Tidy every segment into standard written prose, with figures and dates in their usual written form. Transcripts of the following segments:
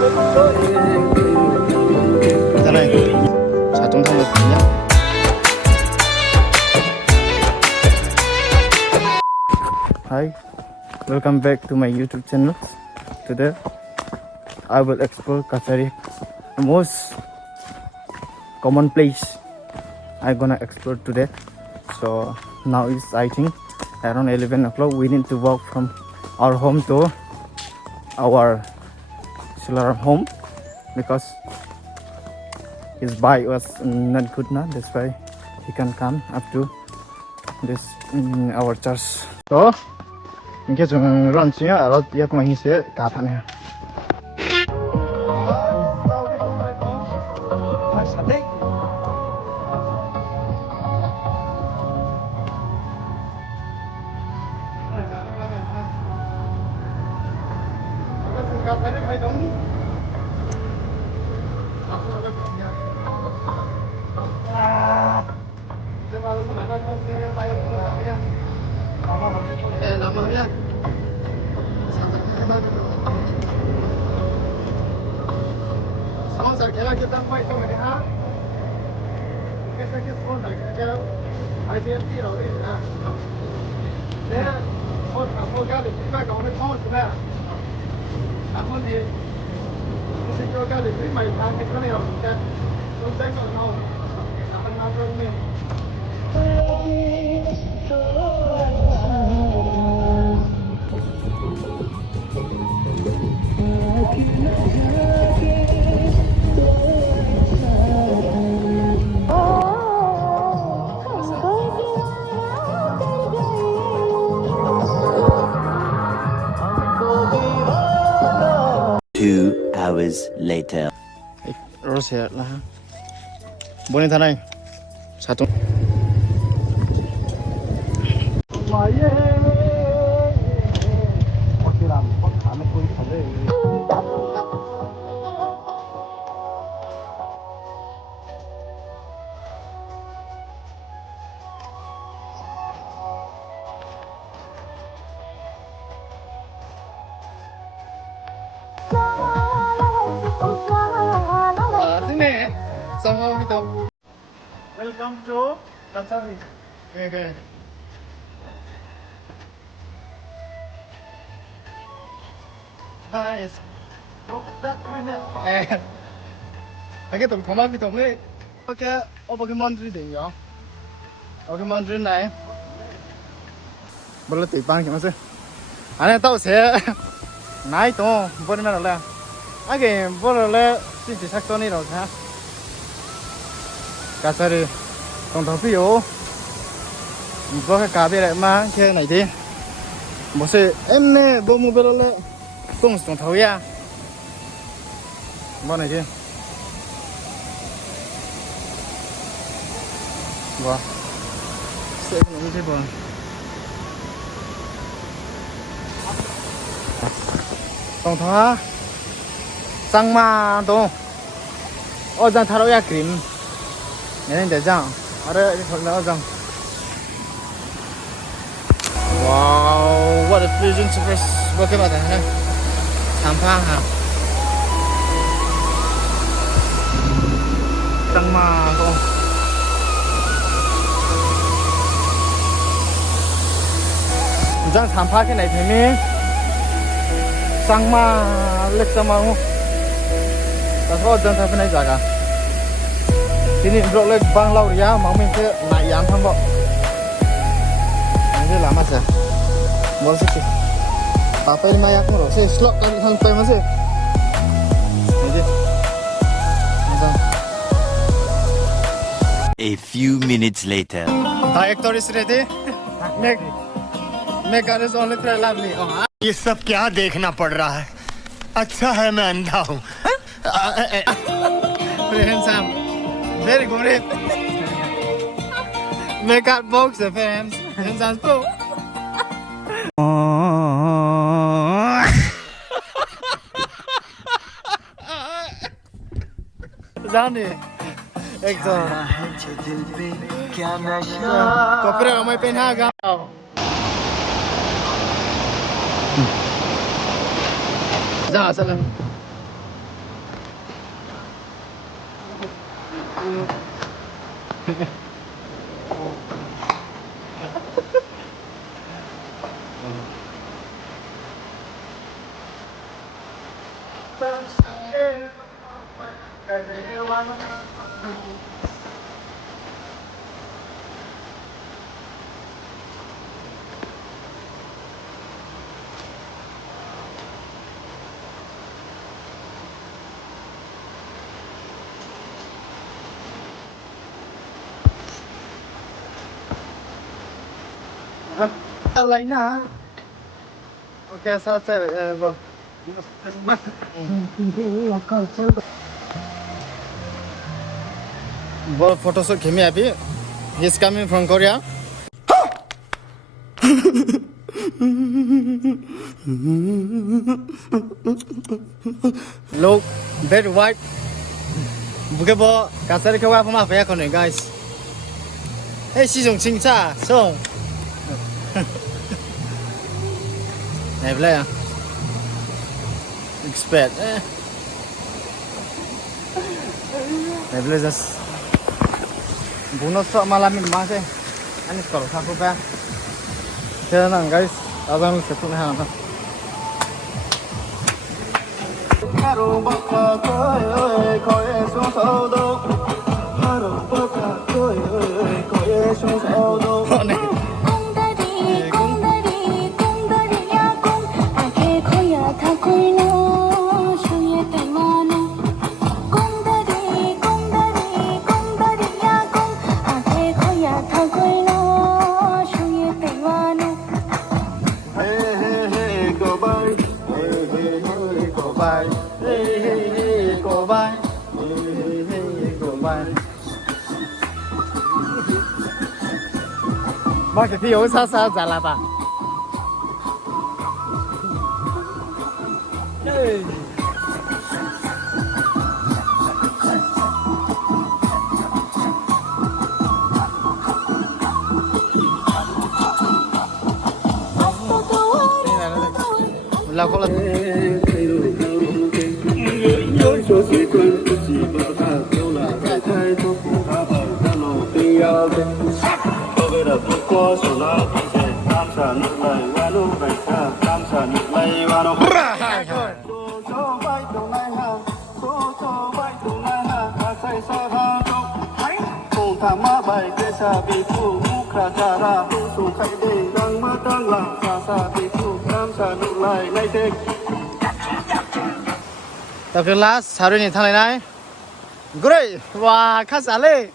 Thế này, xả trống thang một tí nhé. Hi, welcome back to my YouTube channel. Today, I will explore Kachari, the most common place I'm gonna explore today. So now it's I think around 11 o'clock. We need to walk from our home to our cellar home because his bike was not good now. That's why he can come up to this our church. So, in case you run here, a lot of my here, Katana. Two hours later. Rose lah. Boleh tanai. Satu. Welcome to kachari. Okay. Nice. Cái tổng thống cái tổng ấy, cái Pokemon gì đấy nhở? Pokemon gì này? Bây giờ tụi bạn kêu gì? Anh ấy tao sẽ nãy to, bây giờ là cái bây giờ là chỉ sắc to này rồi hả? Kachari, tổng thống phiếu, có cái cà phê lại mà cái này đi, một sự em nè, bộ mua về là tổng thống ya, bao này đi, wow, sẽ có những cái bộ, tổng thống á, sang mà to, ở trong thảo ya cream. Ini dejang, ada di sebelah dejang. Wow, what a pleasant surprise! Bagaimana ha? Sampang ha. Tengma tu. Jangan sampah ke naik ini. Sangma lek sama mu. Tapi jangan sampai naik jaga. Sini bro lek bang lau ya mau mình sẽ nãy yam thằng bọ ini lama sih mau sih apa ini mayak mau sih slot kan thằng tay mà sih ini A few minutes later. director is ready make is only very lovely ये सब क्या देखना पड़ रहा है अच्छा है मैं अंधा हूँ very handsome very good make up box the fans handsome too Johnny Exo Copyright on my pen ha gao Dạ, salam. Lại nè. Ok, sao sẽ vâng. Well, photo shoot came happy. He's coming from Korea. Look, very white. Bukan bo, kasar ke apa mah ya konen guys. Si dùng chính cha, song. Này vậy à? Expert. Này vậy just. Bunuh sok malamin masih. Ani kalau aku pa. Jangan guys, abang setu nih apa? Bác cái thiếu sao sao giả là bà. Là không là Tao cái last sao đây thằng này great wow khá giả lệ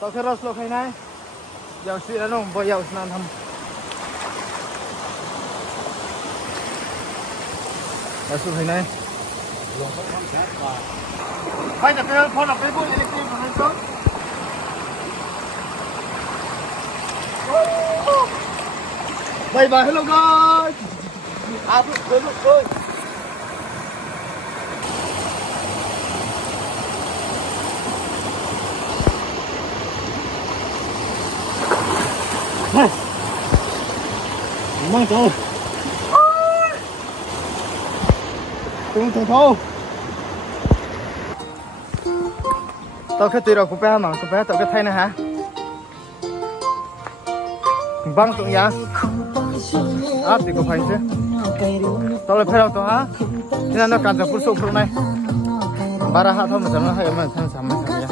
tao cái rớt lộc này giàu xí là nó bao giàu nan thầm giàu xí này bây giờ cái phone là cái bút electric của nó xuống bye bye hello guys look good mang tàu tung tao cái tùy rồi của bé mà của bé tao cái thay này hả băng tụng giá áp thì có phải chứ tao lại phải đâu tao hả nên nó cần phải phun sục này bara hạt thôi mà chẳng nó hay mà thằng sắm ya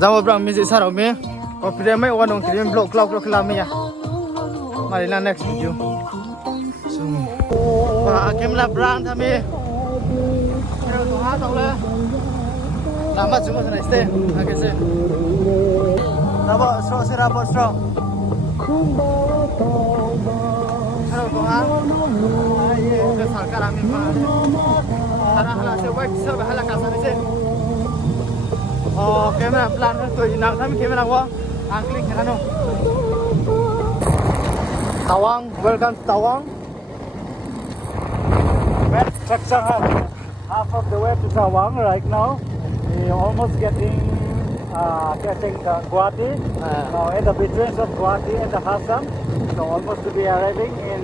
giao vào mình sẽ sao đâu mi có phía mấy ông ông kia blog làm mi ya mà đi là next video và camera brand tham mi theo tao hả tao lên làm mất chúng mình này xem cái gì nào bộ strong sẽ ra bộ strong hello tao hả cái sản cả làm mình mà thằng hala sẽ quay sẽ phải hala cả sản này camera plan tôi nào tham camera quá anh click cái nào Tawang welcome to Tawang best section half of the way to Tawang right now. We almost getting the Guwahati. Now in the between of Guwahati and the Assam, so almost to be arriving in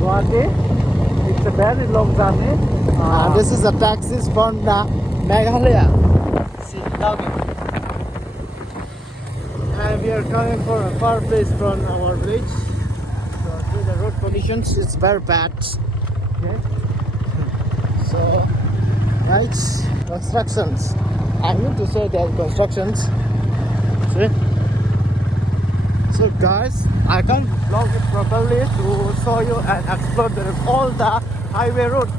Guwahati. It's a very long journey. This is a taxi from Meghalaya. See, and we are coming from a far place from our village. So the road conditions is very bad. Okay. So right, constructions. I need to say there are constructions. See? So guys, I can't vlog it properly to show you and explore all the highway road.